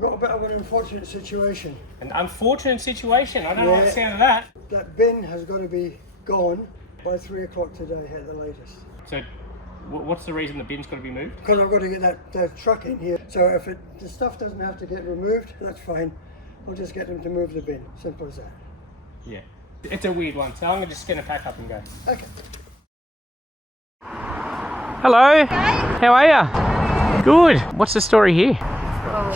We've got a bit of an unfortunate situation. An unfortunate situation? I don't know the sound of that. That bin has got to be gone by 3 o'clock today at the latest. So, what's the reason the bin's got to be moved? Because I've got to get that truck in here. So if the stuff doesn't have to get removed, that's fine. I'll just get them to move the bin. Simple as that. Yeah. It's a weird one, so I'm just going to pack up and go. Okay. Hello. Hi. How are you? Good. What's the story here?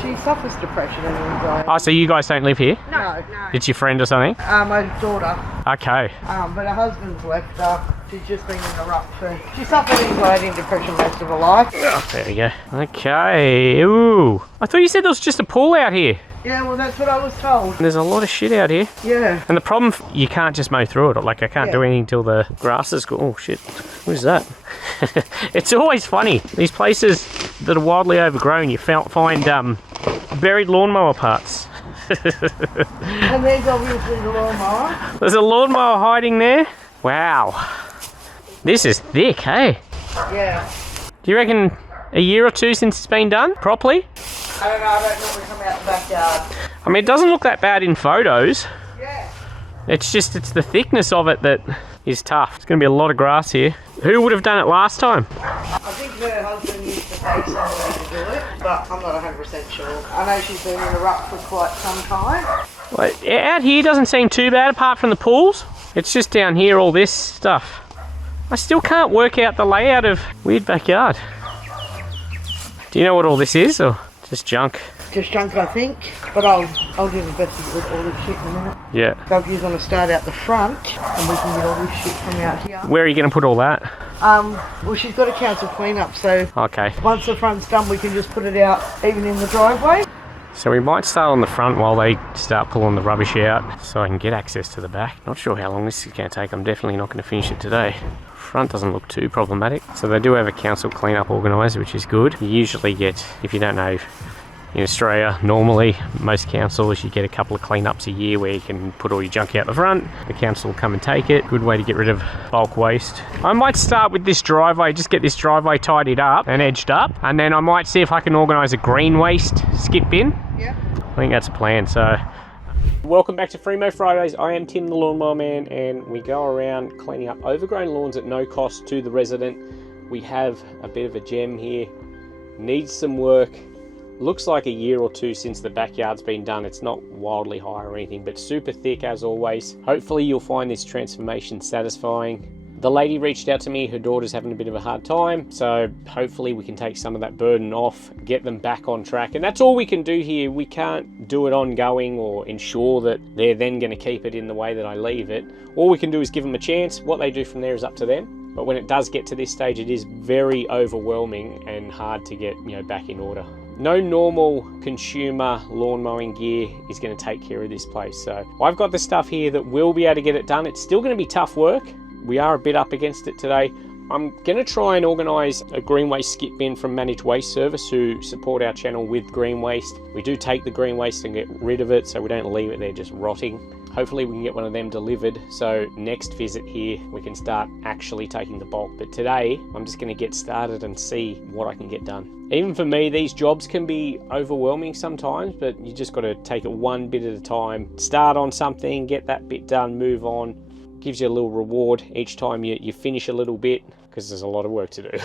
She suffers depression and anxiety. Oh, so you guys don't live here? No. It's your friend or something? My daughter. Okay. But her husband's left her. She's just been in a rut. So she suffered anxiety and depression most of her life. Oh, there we go. Okay. Ooh. I thought you said there was just a pool out here. Yeah, well, that's what I was told. There's a lot of shit out here. Yeah. And the problem, you can't just mow through it. Like, I can't do anything till the grass is cool. Oh, shit. What is that? It's always funny. These places that are wildly overgrown, you find buried lawnmower parts. And there's obviously the lawnmower. There's a lawnmower hiding there. Wow. This is thick, hey? Yeah. Do you reckon a year or two since it's been done properly? I don't know, I don't normally come out the backyard. I mean, it doesn't look that bad in photos. Yeah. It's the thickness of it that is tough. It's going to be a lot of grass here. Who would have done it last time? I think her husband used to pay somebody to do it, but I'm not 100% sure. I know she's been in a rut for quite some time. Well, out here doesn't seem too bad apart from the pools. It's just down here, all this stuff. I still can't work out the layout of weird backyard. Do you know what all this is, or just junk? Just junk, I think, but I'll do the best to get rid of all this shit in a minute. Yeah. Dougie's going to start out the front, and we can get all this shit from out here. Where are you going to put all that? Well, she's got a council clean-up, so Okay. once the front's done, we can just put it out, even in the driveway. So we might start on the front while they start pulling the rubbish out, so I can get access to the back. Not sure how long this is going to take. I'm definitely not going to finish it today. Front doesn't look too problematic. So they do have a council clean-up organiser, which is good. You usually get, if you don't know, in Australia, normally, most councils, you get a couple of cleanups a year where you can put all your junk out the front. The council will come and take it. Good way to get rid of bulk waste. I might start with this driveway, just get this driveway tidied up and edged up, and then I might see if I can organise a green waste skip bin. Yeah. I think that's a plan, so... Welcome back to Mow Fridays. I am Tim the Lawnmower Man, and we go around cleaning up overgrown lawns at no cost to the resident. We have a bit of a gem here. Needs some work. Looks like a year or two since the backyard's been done. It's not wildly high or anything, but super thick as always. Hopefully you'll find this transformation satisfying. The lady reached out to me, her daughter's having a bit of a hard time, so hopefully we can take some of that burden off, get them back on track, and that's all we can do here. We can't do it ongoing or ensure that they're then going to keep it in the way that I leave it. All we can do is give them a chance. What they do from there is up to them. But when it does get to this stage, it is very overwhelming and hard to get, back in order. No normal consumer lawn mowing gear is going to take care of this place. So I've got the stuff here that will be able to get it done. It's still going to be tough work. We are a bit up against it today. I'm going to try and organise a green waste skip bin from Managed Waste Service, who support our channel with green waste. We do take the green waste and get rid of it, so we don't leave it there just rotting. Hopefully we can get one of them delivered, so next visit here we can start actually taking the bulk. But today I'm just going to get started and see what I can get done. Even for me, these jobs can be overwhelming sometimes, but you just got to take it one bit at a time. Start on something, get that bit done, move on. Gives you a little reward each time you finish a little bit, because there's a lot of work to do.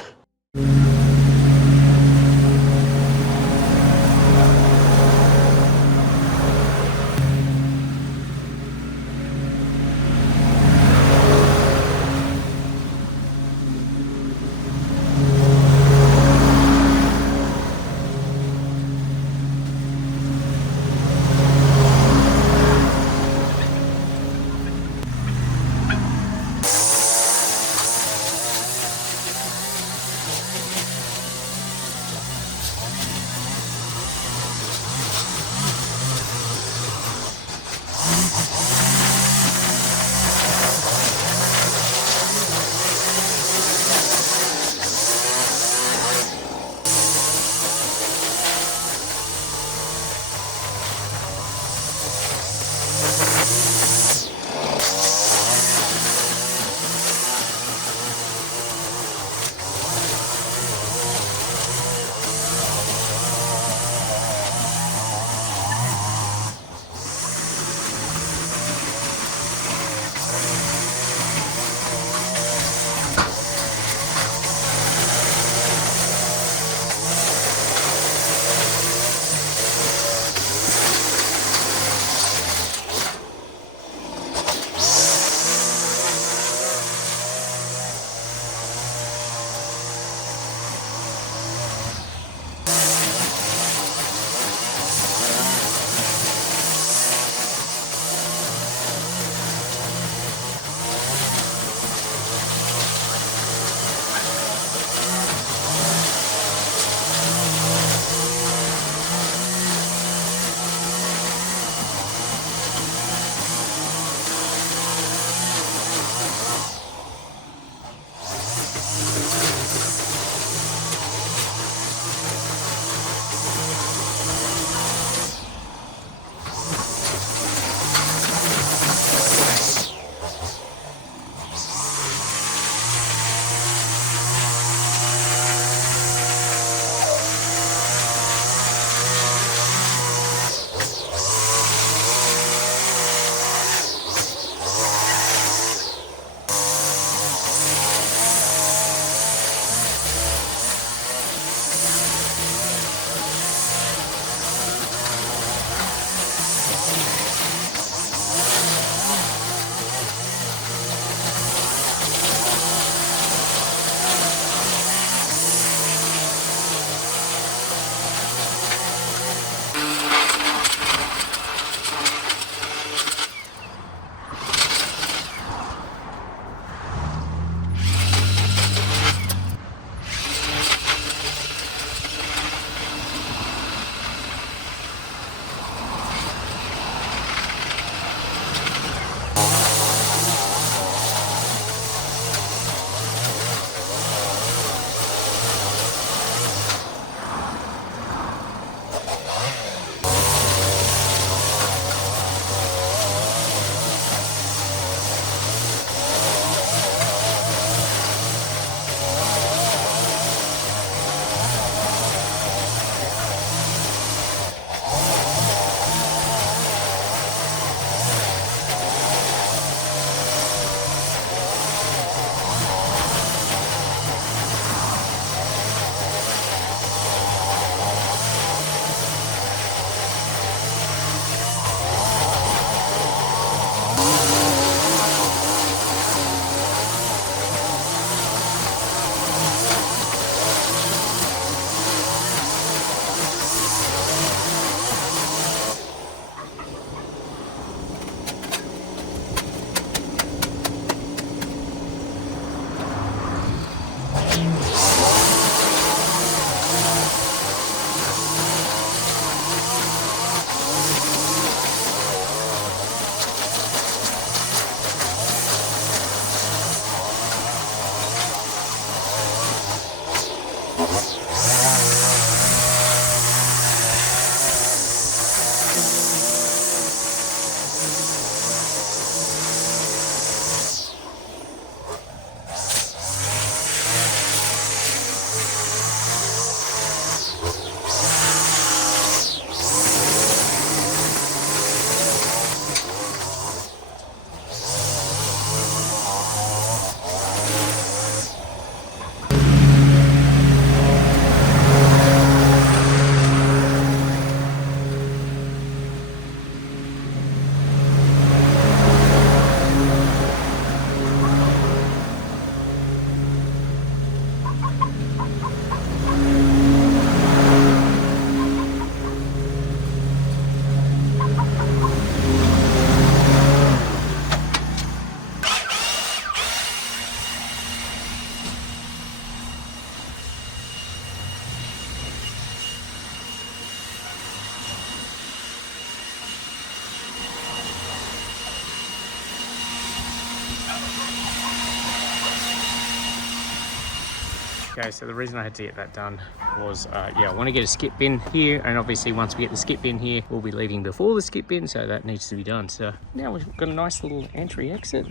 Okay, so the reason I had to get that done was, yeah, I want to get a skip bin here, and obviously once we get the skip bin here, we'll be leaving before the skip bin, so that needs to be done. So now we've got a nice little entry exit.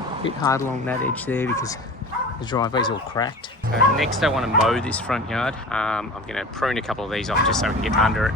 A bit hard along that edge there because the driveway's all cracked. Next I want to mow this front yard. I'm going to prune a couple of these off just so we can get under it.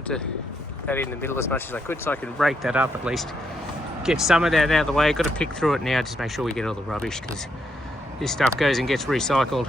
tried to put that in the middle as much as I could so I can break that up at least. Get some of that out of the way. Got to pick through it now, just make sure we get all the rubbish because this stuff goes and gets recycled.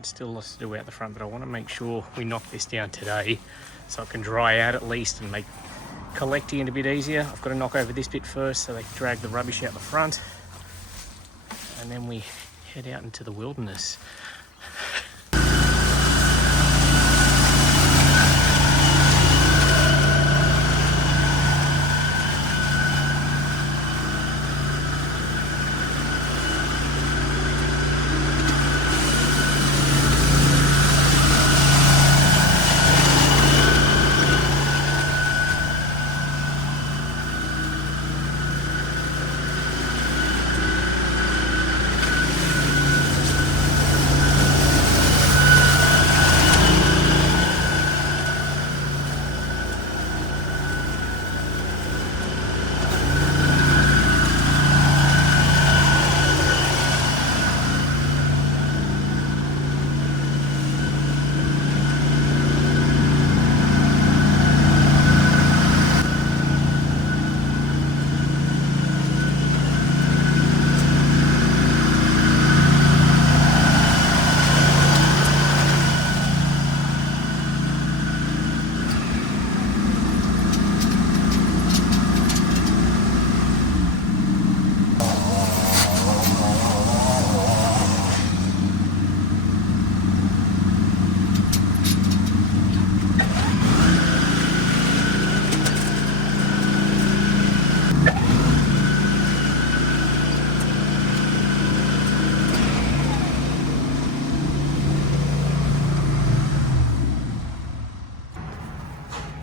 It's still lots to do out the front, but I want to make sure we knock this down today so it can dry out at least and make collecting it a bit easier. I've got to knock over this bit first so they can drag the rubbish out the front, and then we head out into the wilderness.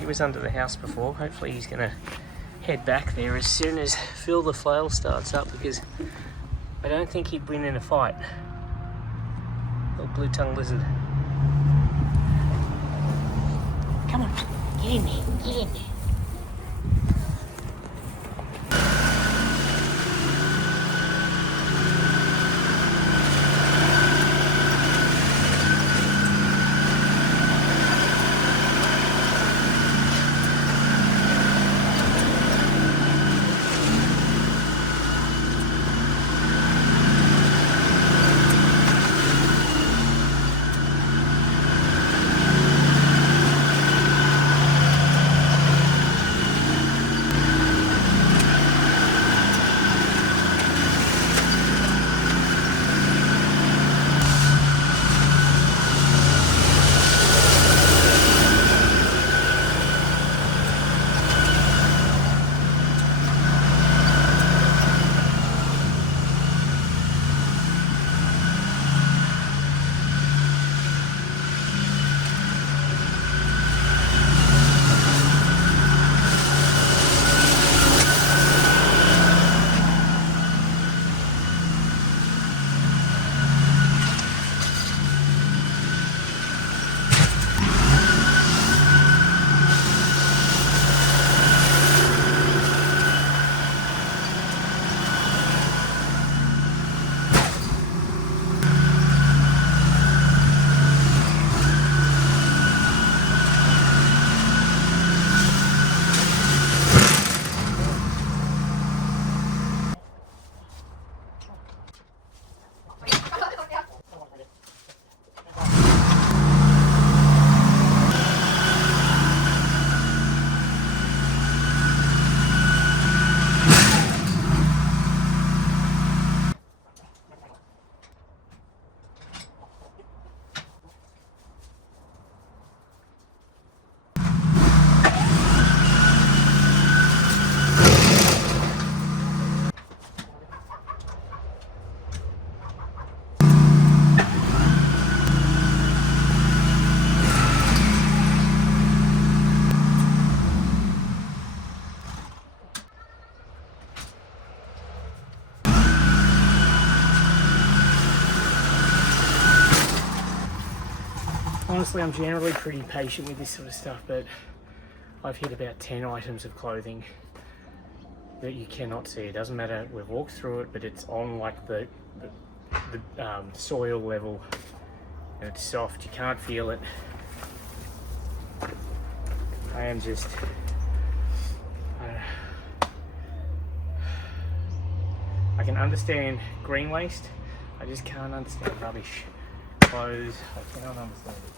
Was under the house before. Hopefully he's going to head back there as soon as Phil the flail starts up, because I don't think he'd win in a fight. Little blue-tongued lizard. Come on, get in there, get in there. Honestly, I'm generally pretty patient with this sort of stuff, but I've hit about 10 items of clothing that you cannot see. It doesn't matter, we've walked through it, but it's on like the soil level, and it's soft, you can't feel it. I am just, I can understand green waste, I just can't understand rubbish. close. I cannot understand it.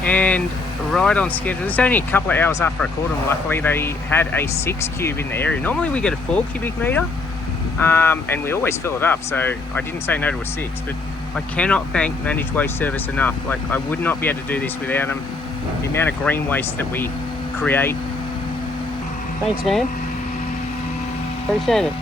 And right on schedule. It's only a couple of hours after I caught them. Luckily, they had a 6 cube in the area. Normally we get a 4 cubic meter, and we always fill it up. So I didn't say no to a 6, but I cannot thank Managed Waste Service enough. Like, I would not be able to do this without them. The amount of green waste that we create. Thanks, man. Appreciate it.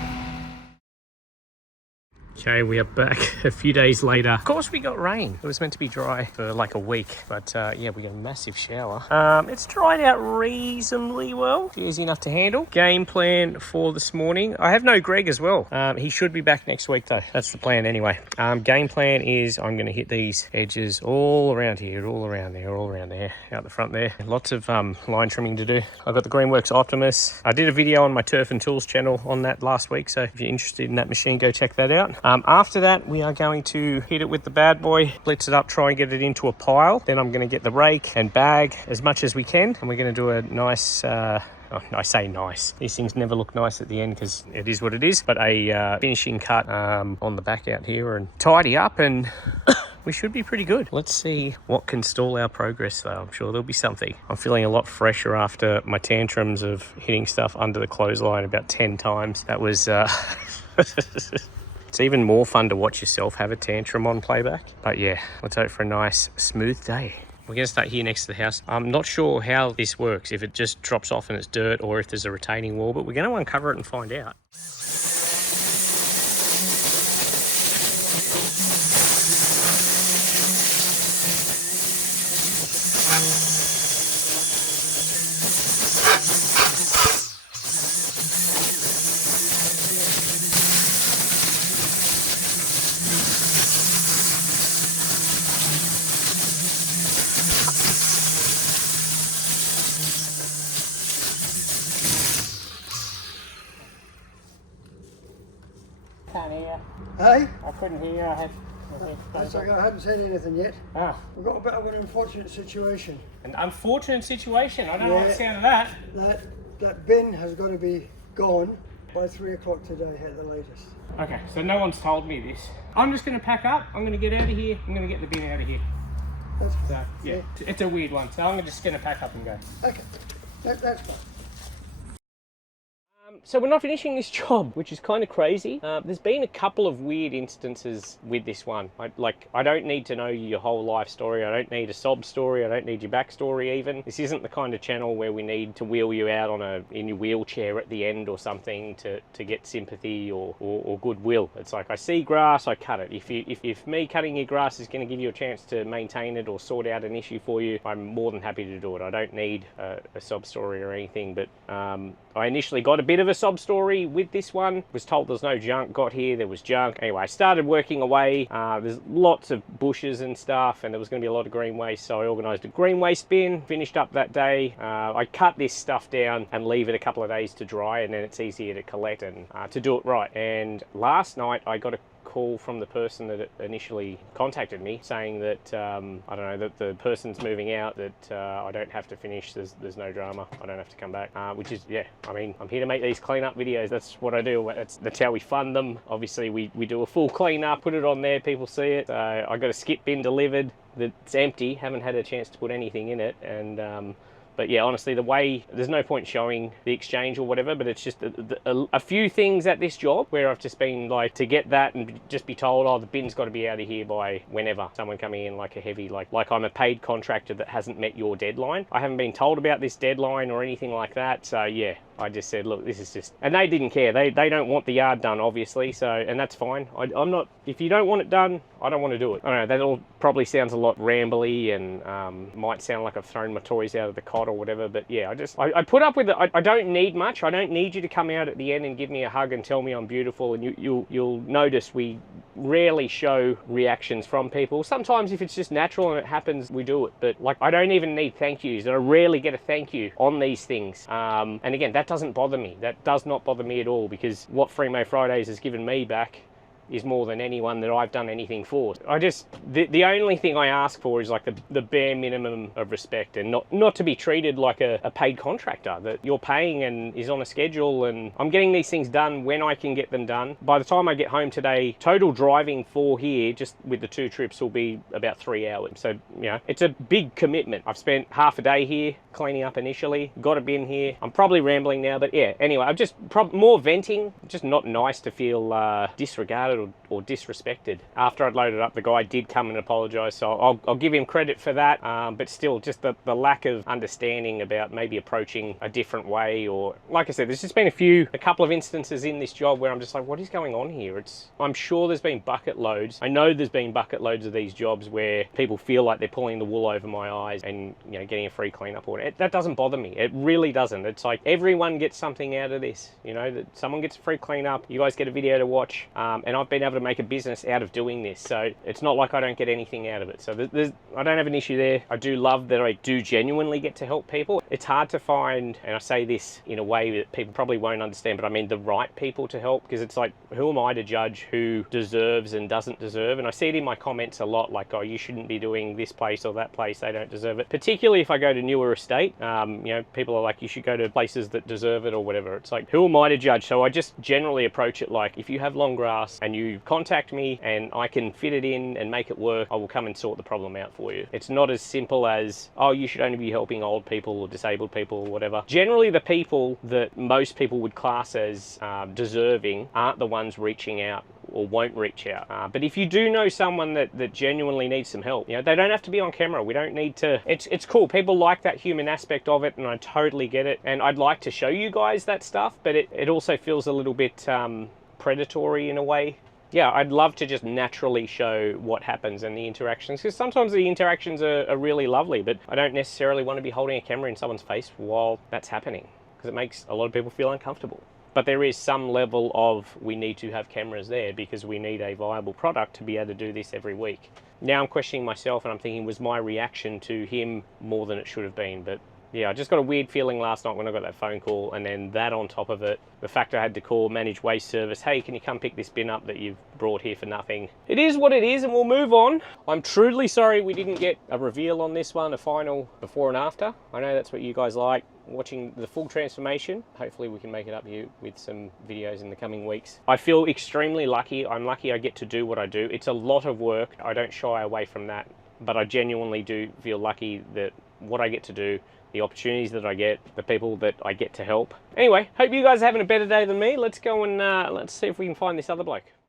Okay, we are back a few days later. Of course, we got rain. It was meant to be dry for like a week, but yeah, we got a massive shower. It's dried out reasonably well. Easy enough to handle. Game plan for this morning. I have no Greg as well. He should be back next week though. That's the plan anyway. Game plan is I'm going to hit these edges all around here, all around there, all around there, out the front there. Lots of line trimming to do. I've got the Greenworks Optimus. I did a video on my Turf and Tools channel on that last week, so if you're interested in that machine, go check that out. After that, we are going to hit it with the bad boy, blitz it up, try and get it into a pile. Then I'm going to get the rake and bag as much as we can, and we're going to do a nice I say nice. These things never look nice at the end because it is what it is. But a finishing cut on the back out here and tidy up, and we should be pretty good. Let's see what can stall our progress though. I'm sure there'll be something. I'm feeling a lot fresher after my tantrums of hitting stuff under the clothesline about 10 times. That was... It's even more fun to watch yourself have a tantrum on playback. But yeah, let's hope for a nice, smooth day. We're going to start here next to the house. I'm not sure how this works, if it just drops off and it's dirt or if there's a retaining wall, but we're going to uncover it and find out. can't hear. Hey? I couldn't hear. I had. That's okay, I hadn't said anything yet. Ah, We've got a bit of an unfortunate situation. an unfortunate situation. I don't like the sound of that. That bin has got to be gone by 3 o'clock today at the latest. Okay, so no one's told me this. I'm just going to pack up. I'm going to get out of here. I'm going to get the bin out of here. That's fine. So, yeah, it's a weird one. So I'm just going to pack up and go. Okay, that's fine. So we're not finishing this job, which is kind of crazy. There's been a couple of weird instances with this one. I don't need to know your whole life story. I don't need a sob story. I don't need your backstory even. This isn't the kind of channel where we need to wheel you out in your wheelchair at the end or something to get sympathy or goodwill. It's like, I see grass, I cut it. If me cutting your grass is going to give you a chance to maintain it or sort out an issue for you, I'm more than happy to do it. I don't need a sob story or anything, but I initially got a bit of a sob story with this one. Was told there's no junk. Got here, there was junk. Anyway, I started working away. There's lots of bushes and stuff, and there was going to be a lot of green waste, so I organised a green waste bin. Finished up that day. I cut this stuff down and leave it a couple of days to dry, and then it's easier to collect and to do it right. And last night I got a call from the person that initially contacted me saying that I don't know, that the person's moving out, that I don't have to finish, there's no drama, I don't have to come back, which is, yeah, I mean, I'm here to make these clean-up videos. That's what I do. That's how we fund them. Obviously we do a full clean-up, put it on there, people see it. I got a skip bin delivered that's empty, haven't had a chance to put anything in it, and but yeah, honestly, the way, there's no point showing the exchange or whatever, but it's just a few things at this job where I've just been like, to get that and just be told, oh, the bin's got to be out of here by whenever. Someone coming in like a heavy, like I'm a paid contractor that hasn't met your deadline. I haven't been told about this deadline or anything like that. So yeah, I just said, look, this is just, and they didn't care. They don't want the yard done, obviously. So, and that's fine. I'm not, if you don't want it done, I don't want to do it. I don't know, that all probably sounds a lot rambly and might sound like I've thrown my toys out of the cot or whatever, but yeah, I put up with it. I don't need much. I don't need you to come out at the end and give me a hug and tell me I'm beautiful, and you'll notice we rarely show reactions from people. Sometimes if it's just natural and it happens, we do it, but like, I don't even need thank yous, and I rarely get a thank you on these things. And again, that doesn't bother me. That does not bother me at all, because what Free Mow Fridays has given me back is more than anyone that I've done anything for. I just, the only thing I ask for is like the bare minimum of respect, and not to be treated like a paid contractor that you're paying and is on a schedule, and I'm getting these things done when I can get them done. By the time I get home today, total driving for here, just with the 2 trips, will be about 3 hours. So, you know, it's a big commitment. I've spent half a day here cleaning up initially, got a bin here. I'm probably rambling now, but yeah, anyway, I'm just more venting, just not nice to feel disregarded or disrespected. After I'd loaded up, the guy did come and apologise, so I'll give him credit for that, but still, just the lack of understanding about maybe approaching a different way, or like I said, there's just been a couple of instances in this job where I'm just like, what is going on here? I'm sure there's been bucket loads. I know there's been bucket loads of these jobs where people feel like they're pulling the wool over my eyes and, you know, getting a free cleanup order. That doesn't bother me. It really doesn't. It's like everyone gets something out of this, you know, that someone gets a free cleanup, you guys get a video to watch, and I've been able to make a business out of doing this, so it's not like I don't get anything out of it. So I don't have an issue there. I do love that I do genuinely get to help people. It's hard to find, and I say this in a way that people probably won't understand, but I mean the right people to help, because it's like, who am I to judge who deserves and doesn't deserve? And I see it in my comments a lot, like, oh, you shouldn't be doing this place or that place, they don't deserve it. Particularly if I go to newer estate, you know, people are like, you should go to places that deserve it or whatever. It's like, who am I to judge? So I just generally approach it like, if you have long grass and you contact me and I can fit it in and make it work, I will come and sort the problem out for you. It's not as simple as, oh, you should only be helping old people or disabled people or whatever. Generally, the people that most people would class as deserving aren't the ones reaching out or won't reach out. But if you do know someone that genuinely needs some help, you know, they don't have to be on camera. We don't need to, it's cool. People like that human aspect of it, and I totally get it. And I'd like to show you guys that stuff, but it also feels a little bit predatory in a way. Yeah, I'd love to just naturally show what happens and the interactions, because sometimes the interactions are really lovely, but I don't necessarily want to be holding a camera in someone's face while that's happening, because it makes a lot of people feel uncomfortable. But there is some level of, we need to have cameras there because we need a viable product to be able to do this every week. Now I'm questioning myself and I'm thinking, was my reaction to him more than it should have been? But Yeah, I just got a weird feeling last night when I got that phone call, and then that on top of it, the fact I had to call Managed Waste Service, hey, can you come pick this bin up that you've brought here for nothing? It is what it is, and we'll move on. I'm truly sorry we didn't get a reveal on this one, a final before and after. I know that's what you guys like, watching the full transformation. Hopefully we can make it up to you with some videos in the coming weeks. I feel extremely lucky. I'm lucky I get to do what I do. It's a lot of work. I don't shy away from that, but I genuinely do feel lucky that what I get to do, the opportunities that I get, the people that I get to help. Anyway, hope you guys are having a better day than me. Let's go and let's see if we can find this other bloke.